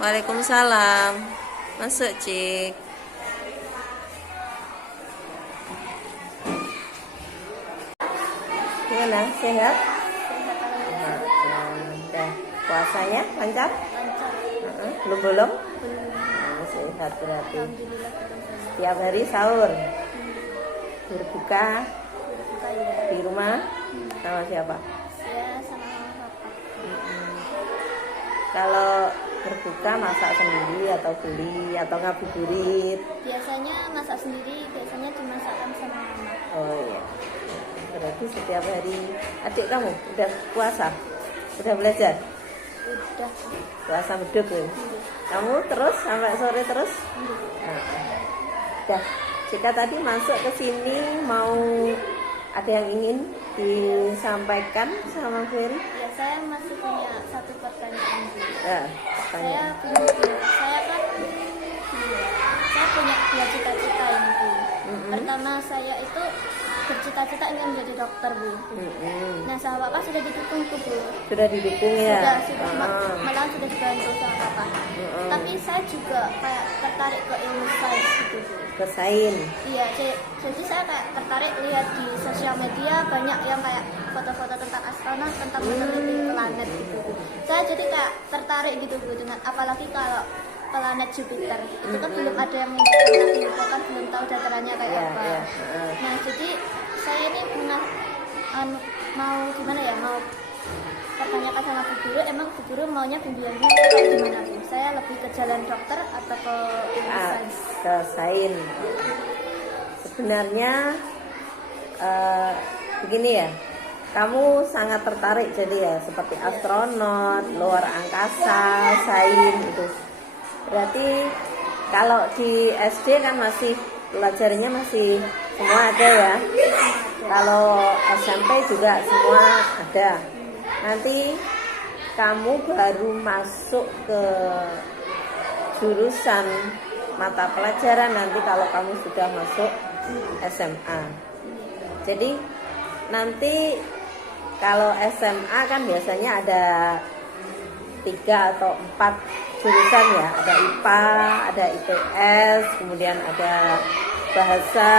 Waalaikumsalam. Masuk, Cik. Gimana? Sehat? Udah. Puasanya lancar? Belum? Sehat berarti. Setiap hari sahur. Berbuka di rumah sama siapa? Saya sama papa. Kalau berbuka masak sendiri atau beli atau ngabuburit? Biasanya masak sendiri, biasanya dimasakkan sama mama. Oh iya. Berarti setiap hari. Adik kamu udah puasa? Udah belajar? Udah. Puasa medok ya? Kamu terus sampai sore terus? Nah, udah. Jika tadi masuk ke sini mau ada yang ingin disampaikan sama Ferry? Ya, saya masih punya satu pertanyaan. Ya, Saya tanya. punya dua cita-cita ini, Bu. Pertama, saya itu bercita-cita ingin menjadi dokter, Bu. Nah, sama papa sudah didukung tuh, Bu. Sudah didukung ya? Sudah, malah sudah dibantu sama papa. Tapi saya juga kayak tertarik ke ilmu sains gitu, Bu. Ke sains. Iya, jadi saya kayak tertarik lihat di sosial media banyak yang kayak foto-foto tentang astronot, tentang meneliti planet gitu. Saya jadi kayak tertarik gitu, Bu, dengan apalagi kalau planet Jupiter itu kan belum ada yang pernah kan belum tahu datarannya kayak apa. Nah, jadi saya ini mau gimana ya, mau pertanyakan sama Bu Guru, emang Bu Guru maunya bimbingannya kayak gimana, Bu? Saya lebih ke jalan dokter atau ke ilmu sains? Ke sains. Sebenarnya begini ya, kamu sangat tertarik jadi ya seperti astronot, luar angkasa, sains itu. Berarti kalau di SD kan masih pelajarannya masih semua ada ya. Kalau SMP juga semua ada. Nanti kamu baru masuk ke jurusan mata pelajaran nanti kalau kamu sudah masuk SMA. Jadi nanti kalau SMA kan biasanya ada 3 atau 4 jurusan ya. Ada IPA, ada IPS, kemudian ada bahasa,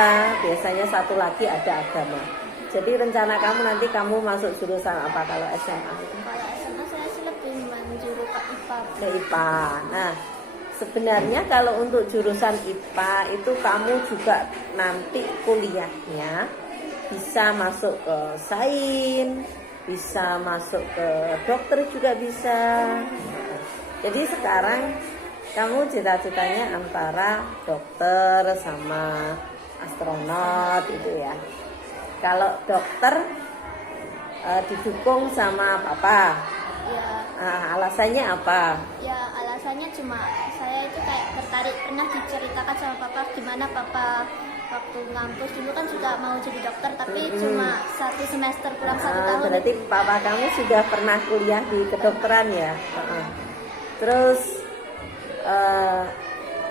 biasanya satu lagi ada agama. Jadi rencana kamu nanti kamu masuk jurusan apa kalau SMA? Kalau SMA saya sih lebih menjuru ke IPA. Ke IPA. Nah, sebenarnya kalau untuk jurusan IPA itu kamu juga nanti kuliahnya bisa masuk ke sains, bisa masuk ke dokter juga bisa. Jadi sekarang kamu cita-citanya antara dokter sama astronot itu ya. Kalau dokter didukung sama papa. Ya. Alasannya apa? Ya, alasannya cuma saya itu kayak tertarik, pernah diceritakan sama papa gimana papa waktu ngampus dulu kan juga mau jadi dokter tapi cuma 1 semester kurang 1 tahun. Berarti papa kamu sudah pernah kuliah di kedokteran ya? Terus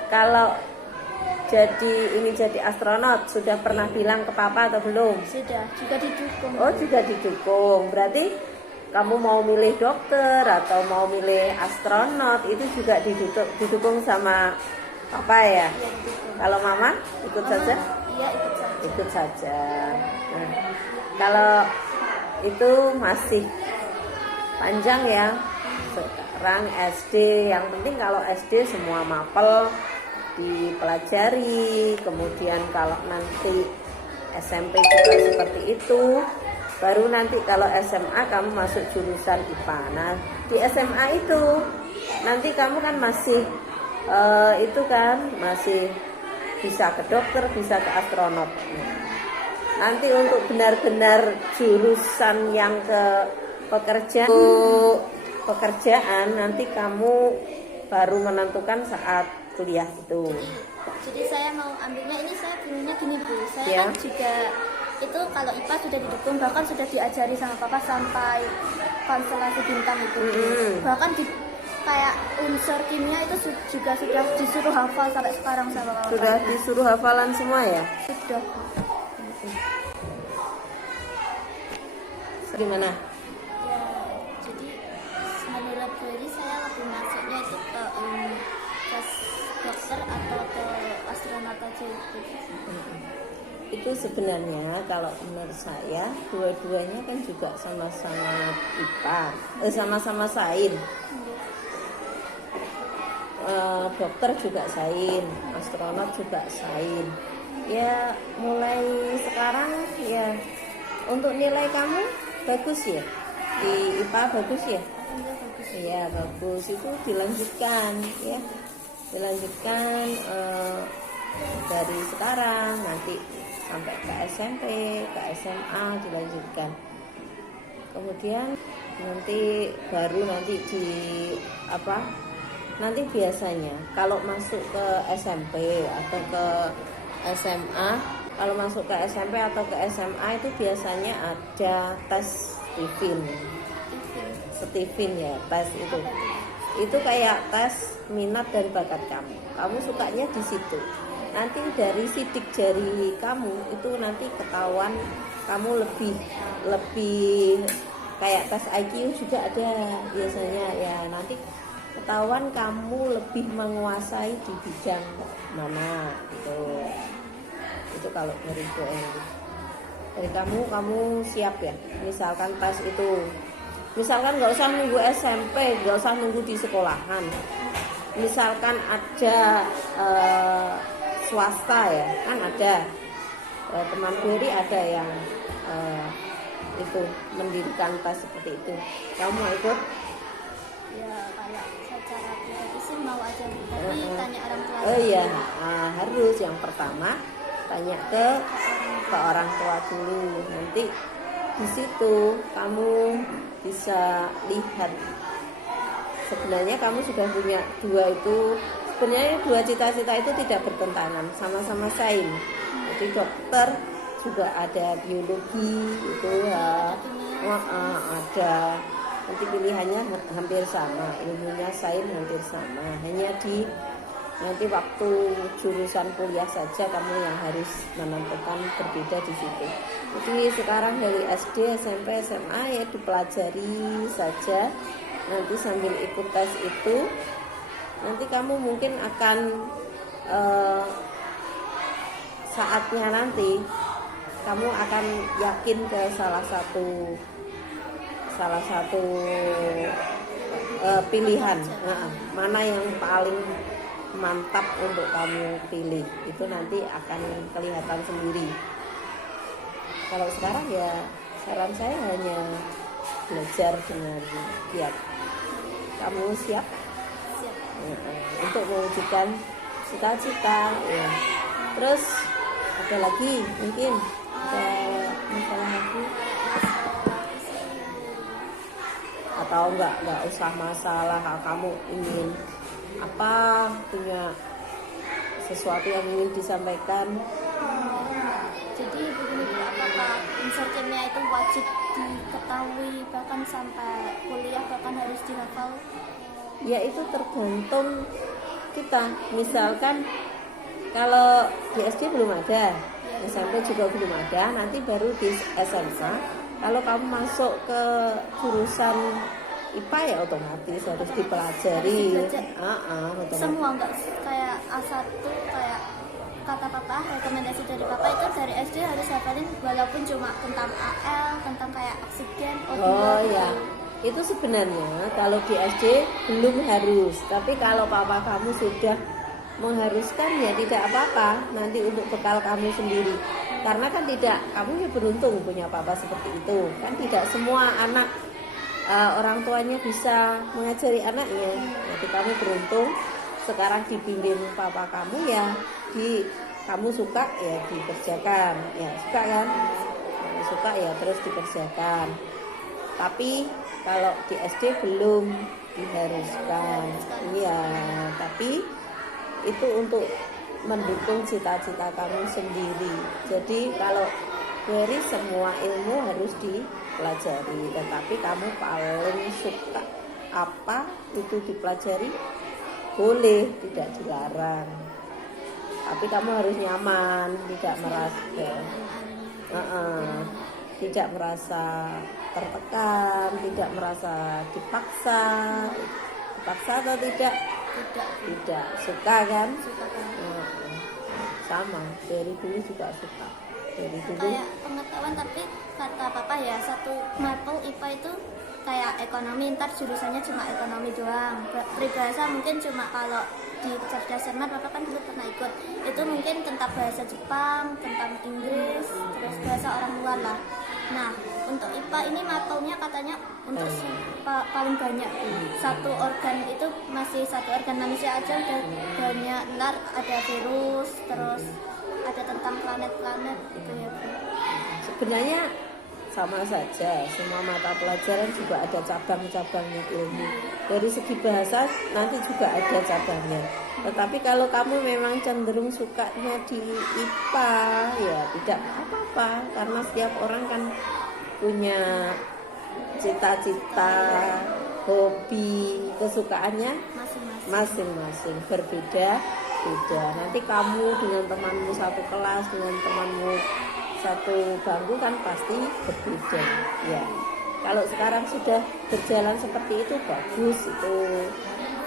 kalau ingin jadi astronot sudah pernah bilang ke papa atau belum? Sudah, juga didukung. Oh, juga didukung. Berarti kamu mau milih dokter atau mau milih astronot itu juga didukung sama papa ya? Iya, didukung. Kalau mama ikut saja? Iya, ikut saja. Ikut saja. Nah, kalau itu masih panjang ya. Sekarang SD, yang penting kalau SD semua mapel dipelajari, kemudian kalau nanti SMP juga seperti itu, baru nanti kalau SMA kamu masuk jurusan IPA. Nah, di SMA itu nanti kamu kan masih itu kan masih bisa ke dokter, bisa ke astronot. Nanti untuk benar-benar jurusan yang ke pekerjaan nanti kamu baru menentukan saat kuliah itu. Jadi saya mau ambilnya ini, saya pinginnya gini, Bu. Saya Ya. kan juga itu kalau IPA sudah didukung, bahkan sudah diajari sama papa sampai konstelasi bintang itu. Bahkan kayak unsur kimia itu juga sudah disuruh hafal sampai sekarang sama papa. Sudah disuruh hafalan semua ya? Sudah. Gimana? Ya, jadi menurut Ferry saya lebih masuknya itu ke ilmu itu sebenarnya kalau menurut saya dua-duanya kan juga sama-sama IPA, sama-sama sains. Dokter juga sains, astronot juga sains. Ya mulai sekarang ya untuk nilai kamu bagus ya, di IPA bagus ya. Iya bagus, itu dilanjutkan ya, dilanjutkan dari sekarang nanti sampai ke SMP, ke SMA dilanjutkan. Kemudian nanti baru nanti di apa? Nanti biasanya kalau masuk ke SMP atau ke SMA, kalau masuk ke SMP atau ke SMA itu biasanya ada tes Stephen ya, tes itu. Itu kayak tes minat dan bakat kamu. Kamu sukanya di situ. Nanti dari sidik jari kamu itu nanti ketahuan kamu lebih kayak tes IQ juga ada biasanya ya, nanti ketahuan kamu lebih menguasai di bidang mana gitu. Itu kalau dari dari kamu siap ya, misalkan tes itu, misalkan nggak usah nunggu SMP, nggak usah nunggu di sekolahan, misalkan ada swasta ya, kan ada teman Beri ada yang itu mendirikan tes seperti itu. Kamu mau ikut? Ya kalau secara pribadi sih mau aja, tapi tanya orang tua. Oh iya, harus yang pertama tanya ke orang tua dulu. Nanti di situ kamu bisa lihat sebenarnya kamu sudah punya dua itu. Sebenarnya dua cita-cita itu tidak bertentangan, sama-sama sains. Jadi dokter juga ada biologi itu ya, ada. Nanti pilihannya hampir sama, ilmunya sains hampir sama. Hanya di nanti waktu jurusan kuliah saja kamu yang harus menentukan berbeda di situ. Jadi sekarang dari SD, SMP, SMA ya dipelajari saja. Nanti sambil ikut tes itu, nanti kamu mungkin akan saatnya nanti kamu akan yakin ke salah satu pilihan, mana yang paling mantap untuk kamu pilih, itu nanti akan kelihatan sendiri. Kalau sekarang ya saran saya hanya belajar dengan giat. Kamu siap? Siap. Untuk mewujudkan cita-cita ya. Terus ada lagi mungkin ada masalah lagi atau enggak usah masalah, kamu ingin apa, punya sesuatu yang ingin disampaikan? Jadi begini Bu, apakah unsur kimia itu wajib diketahui bahkan sampai kuliah, bahkan harus dihafal? Ya itu tergantung kita. Misalkan kalau di SD belum ada, SMP juga belum ada, nanti baru di SMA. Kalau kamu masuk ke jurusan IPA ya otomatis harus dipelajari. Otomatis. Semua enggak kayak A1 kayak kata papa, rekomendasi dari papa itu dari SD harus hafalin walaupun cuma tentang AL, tentang kayak oksigen, O2. Oh ya, itu sebenarnya kalau di SD belum harus, tapi kalau papa kamu sudah mengharuskan ya tidak apa-apa, nanti untuk bekal kamu sendiri. Karena kan tidak, kamu ya beruntung punya papa seperti itu. Kan tidak semua anak orang tuanya bisa mengajari anaknya. Jadi kamu beruntung sekarang dibimbing papa kamu ya, kamu suka ya dikerjakan, ya suka kan? Kamu suka ya terus dikerjakan. Tapi kalau di SD belum diharuskan, iya. Tapi itu untuk mendukung cita-cita kamu sendiri. Jadi kalau dari semua ilmu harus dipelajari, tetapi kamu paling suka apa itu dipelajari, boleh, tidak dilarang. Tapi kamu harus nyaman, tidak merasa tertekan, tidak merasa dipaksa atau tidak suka kan? Suka kan? Sama dari dulu juga suka, Dari dulu. kayak pengetahuan, tapi kata papa ya satu mapel IPA itu kayak ekonomi, ntar jurusannya cuma ekonomi doang. Peribahasa mungkin cuma kalau di cerdas cermat papa kan dulu pernah ikut, itu mungkin tentang bahasa Jepang, tentang Inggris, terus bahasa orang luar lah. Nah untuk IPA ini mapelnya katanya untuk paling banyak satu organ itu masih satu organ manusia aja udah banyak, ntar ada virus, terus ada tentang planet-planet gitu ya Bu. Sebenarnya sama saja, semua mata pelajaran juga ada cabang-cabangnya ilmu. Dari segi bahasa nanti juga ada cabangnya. Tetapi kalau kamu memang cenderung sukanya di IPA, ya tidak apa-apa, karena setiap orang kan punya cita-cita, hobi, kesukaannya Masing-masing. masing-masing, berbeda-beda. Nanti kamu dengan temanmu satu kelas, dengan temanmu satu bangku kan pasti berbeda ya. Kalau sekarang sudah berjalan seperti itu bagus, itu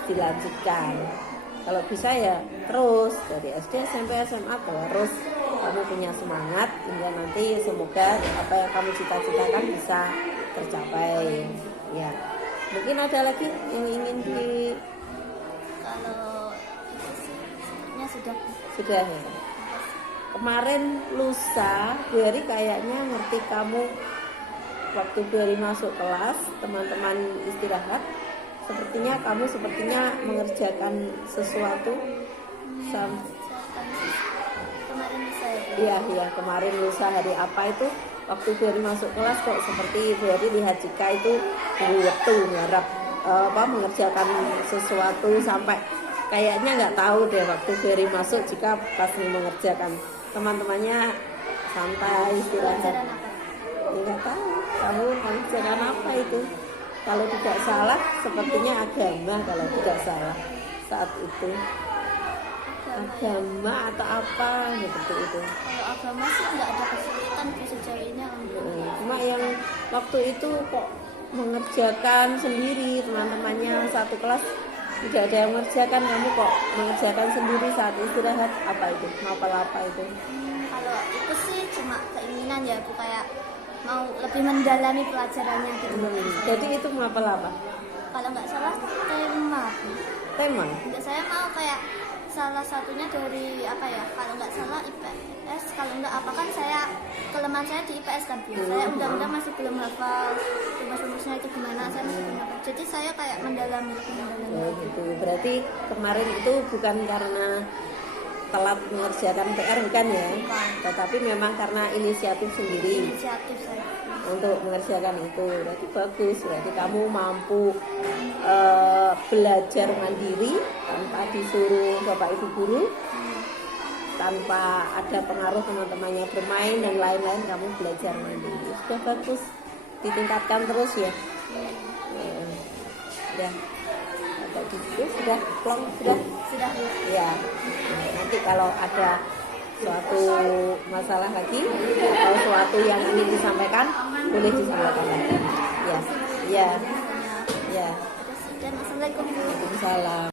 dilanjutkan. Kalau bisa ya terus dari SD SMP SMA terus kamu punya semangat hingga nanti semoga apa yang kamu cita-citakan bisa tercapai ya. Mungkin ada lagi yang ingin Kalau itu sih sebenarnya sudah ya. Kemarin lusa Bu Heri kayaknya ngerti kamu waktu Bu Heri masuk kelas, teman-teman istirahat, sepertinya mengerjakan sesuatu kemarin saya iya kemarin lusa hari apa itu waktu Bu Heri masuk kelas kok seperti Bu Heri lihat Jika itu waktu ngarap mengerjakan sesuatu sampai kayaknya nggak tahu deh waktu Bu Heri masuk Jika pas mengerjakan, teman-temannya santai istirahat. pelajaran apa? Ya, nggak tahu kamu mengerjakan apa itu. Kalau tidak salah sepertinya agama, kalau tidak salah saat itu agama atau apa seperti itu. Kalau agama sih nggak ada kesulitan sejauh ini alhamdulillah. Cuma yang waktu itu kok mengerjakan sendiri, teman-temannya satu kelas tidak ada yang mengerjakan, kamu kok mengerjakan sendiri saat istirahat, apa itu? Mapel apa itu? Kalau itu sih cuma keinginan ya Bu, kayak mau lebih mendalami pelajarannya gitu. Jadi itu mapel apa? Kalau nggak salah tema Bu. Tema? Nggak, saya mau kayak salah satunya dari apa ya, kalau nggak salah IPS, kalau nggak apa kan saya kelemahan saya di IPS kan Bu. Saya undang-undang masih belum hafal rumus-rumusnya itu gimana, saya masih belum hafal. Jadi saya kayak mendalami. Oh gitu. Berarti kemarin itu bukan karena telat mengerjakan PR bukan ya? Bukan. Tetapi memang karena inisiatif sendiri Inisiatif saya. untuk mengerjakan itu. Berarti bagus. Berarti kamu mampu belajar mandiri tanpa disuruh bapak ibu guru, tanpa ada pengaruh teman-temannya bermain dan lain-lain, kamu belajar mandiri. Sudah bagus, ditingkatkan terus ya. Ya, ada di situ sudah plong sudah. Sudah Bu. Ya, nanti kalau ada suatu masalah lagi atau suatu yang ingin disampaikan boleh disampaikan lagi. Ya, ya, ya. Dan assalamualaikum Bu. Waalaikumsalam.